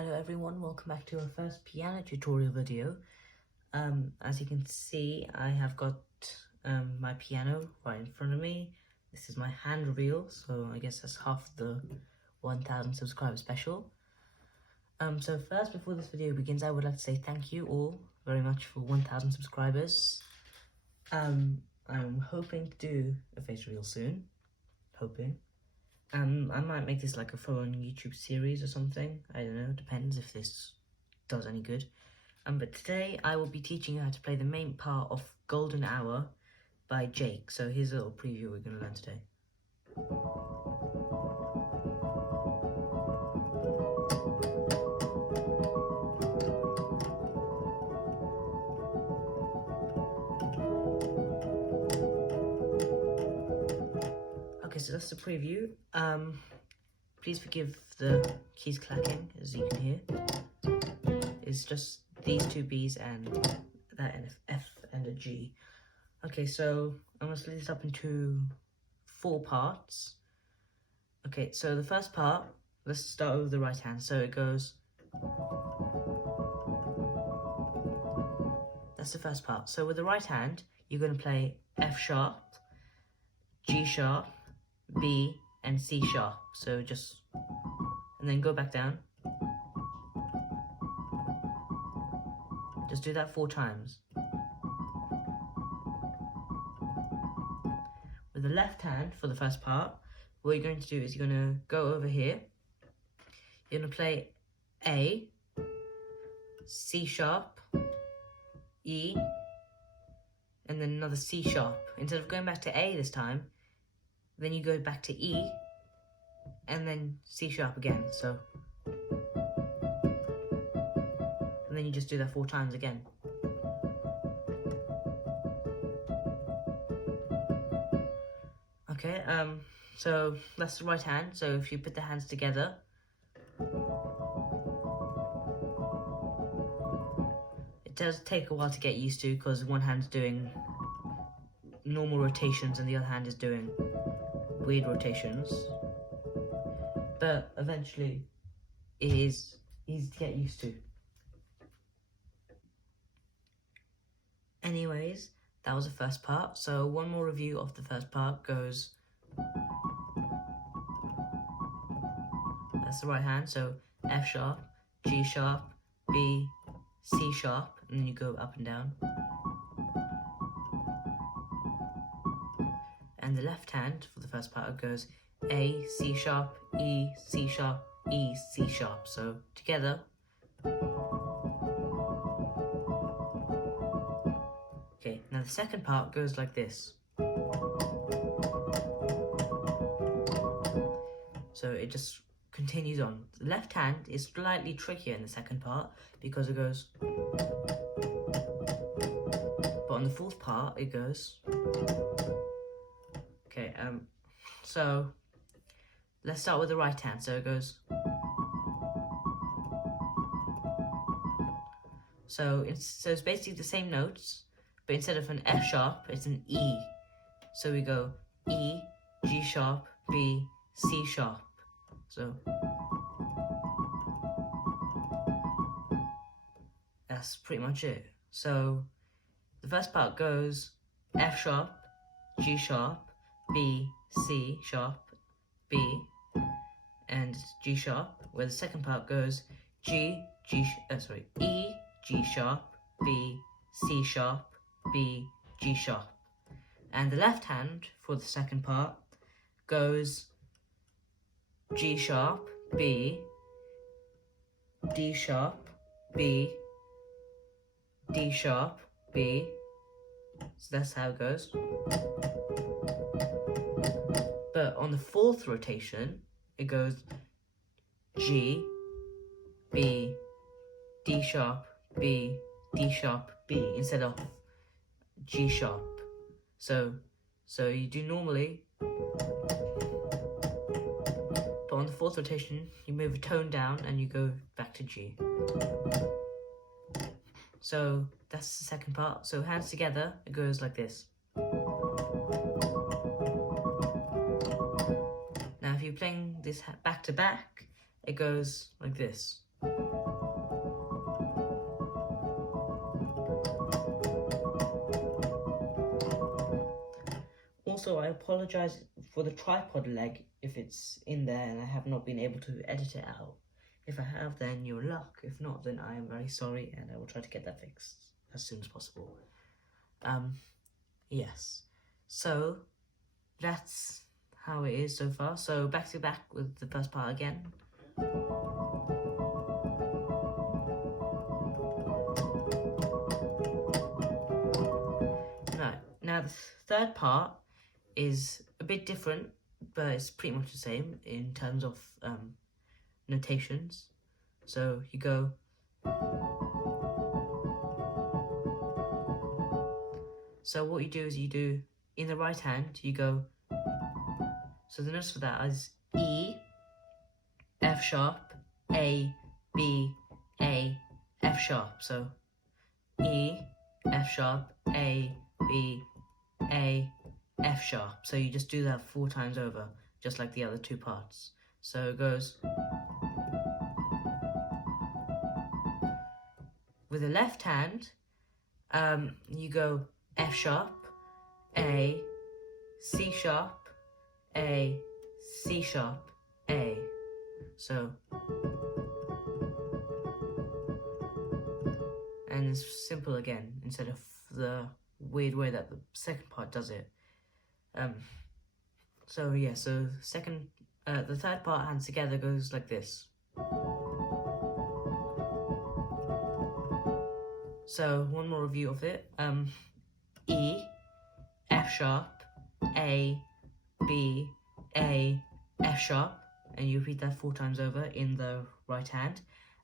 Hello everyone, welcome back to our first piano tutorial video. As you can see, I have got my piano right in front of me. This is my hand reveal, so I guess that's half the 1000 subscriber special. So first, before this video begins, I would like to say thank you all very much for 1000 subscribers. I'm hoping to do a face reveal soon, I might make this like a full-on YouTube series or something. I don't know, depends if this does any good. But today I will be teaching you how to play the main part of Golden Hour by Jake. So here's a little preview we're going to learn today. Okay, so that's the preview. Please forgive the keys clacking, as you can hear. It's just these two B's and that and F and a G. Okay, so I'm going to split this up into 4 parts. Okay, so the first part, let's start with the right hand. So it goes... That's the first part. So with the right hand, you're going to play F sharp, G sharp, B, and C sharp. So just... and then go back down. Just do that 4 times. With the left hand, for the first part, what you're going to do is you're going to go over here. You're going to play A, C sharp, E, and then another C sharp. Instead of going back to A this time, then you go back to E, and then C sharp again. So, and then you just do that 4 times again. Okay, so that's the right hand. So if you put the hands together, it does take a while to get used to because one hand's doing normal rotations and the other hand is doing weird rotations. But eventually, it is easy to get used to. Anyways, that was the first part. So one more review of the first part goes... That's the right hand, so F sharp, G sharp, B, C sharp, and then you go up and down. And the left hand, for the first part, it goes A, C sharp, E, C sharp, E, C sharp. So together. Okay, now the second part goes like this. So it just continues on. The left hand is slightly trickier in the second part because it goes... But on the fourth part, it goes... Okay, so let's start with the right hand. So it goes... So it's basically the same notes, but instead of an F sharp, it's an E. So we go E, G sharp, B, C sharp. So that's pretty much it. So the first part goes F sharp, G sharp, B, C sharp, B, and G sharp. Where the second part goes E, G sharp, B, C sharp, B, G sharp. And the left hand for the second part goes G sharp, B, D sharp, B, D sharp, B. So that's how it goes. But on the fourth rotation, it goes G, B, D sharp, B, D sharp, B, instead of G sharp. So you do normally, but on the fourth rotation, you move a tone down and you go back to G. So that's the second part. So hands together, it goes like this. Now if you're playing this back to back, it goes like this. Also, I apologize for the tripod leg if it's in there and I have not been able to edit it out. If I have, then you're luck. If not, then I am very sorry and I will try to get that fixed as soon as possible. Yes. So, that's how it is so far. So, back to back with the first part again. Now the third part is a bit different, but it's pretty much the same in terms of notations. So you go. So what you do is you do in the right hand, you go. So the notes for that is E, F sharp, A, B, A, F sharp. So E, F sharp, A, B, A, F sharp. So you just do that 4 times over, just like the other 2 parts. So it goes. With the left hand, you go F sharp, A, C sharp, A, C sharp, A. So, and it's simple again, instead of the weird way that the second part does it. So yeah, so the third part hands together goes like this. So one more review of it. E, F sharp, A, B, A, F sharp, and you repeat that 4 times over in the right hand,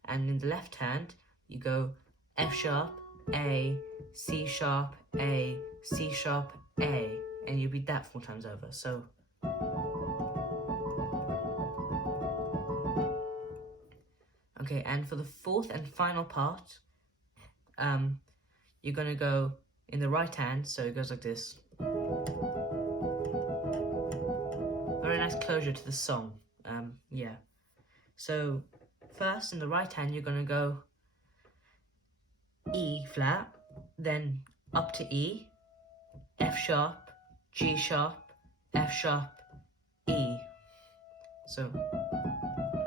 and in the left hand you go F sharp, A, C sharp, A, C sharp, A, and you repeat that 4 times over. So okay, and for the fourth and final part, you're gonna go in the right hand, so it goes like this. Very nice closure to the song. Yeah. So first in the right hand, you're gonna go E flat, then up to E, F sharp, G sharp, F sharp, E. So,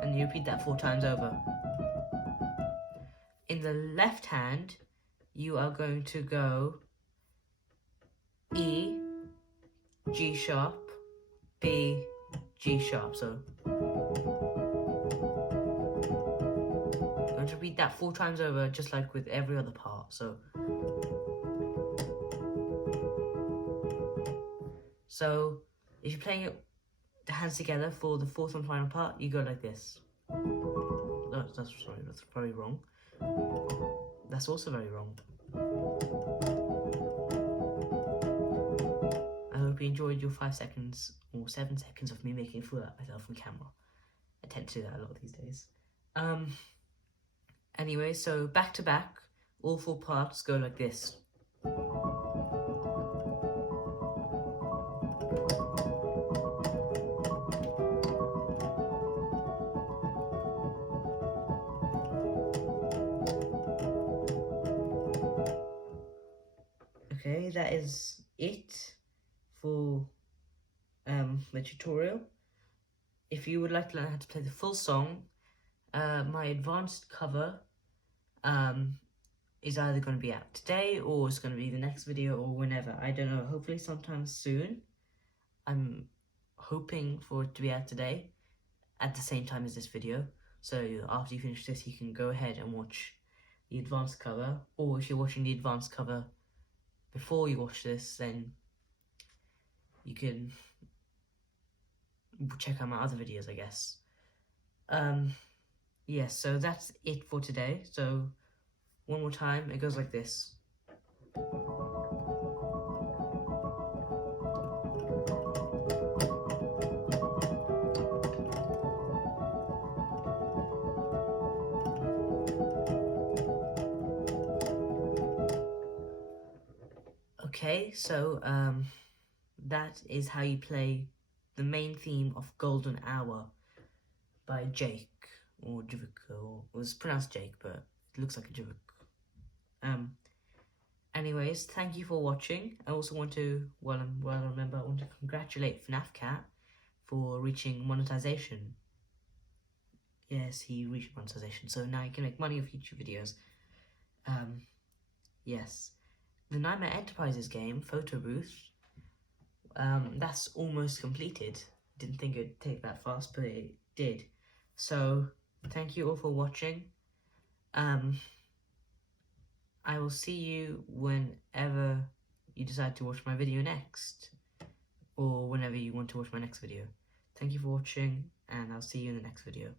and you repeat that 4 times over. In the left hand, you are going to go E, G sharp, B, G sharp. So I'm going to repeat that 4 times over, just like with every other part. So if you're playing it the hands together for the fourth and final part, you go like this. That's very wrong. That's also very wrong. I hope you enjoyed your 5 seconds or 7 seconds of me making a fool out of myself on camera. I tend to do that a lot these days. Anyway, so back to back, all 4 parts go like this. Okay, that is it for the tutorial. If you would like to learn how to play the full song, my advanced cover is either going to be out today or it's going to be the next video or whenever. I don't know, hopefully sometime soon. I'm hoping for it to be out today at the same time as this video. So after you finish this, you can go ahead and watch the advanced cover, or if you're watching the advanced cover before you watch this, then you can check out my other videos, I guess. Yes, so that's it for today. So one more time, it goes like this. Okay, so that is how you play the main theme of Golden Hour by Jake. or JVKE, or it was pronounced Jake, but it looks like a JVKE. Anyways, thank you for watching. I also want to, while I remember, I want to congratulate FNAF Cat for reaching monetization. Yes, he reached monetization, so now he can make money off YouTube videos. Yes. The Nightmare Enterprises game, Photo Booth, that's almost completed. Didn't think it'd take that fast, but it did. So, thank you all for watching. I will see you whenever you decide to watch my video next, or whenever you want to watch my next video. Thank you for watching, and I'll see you in the next video.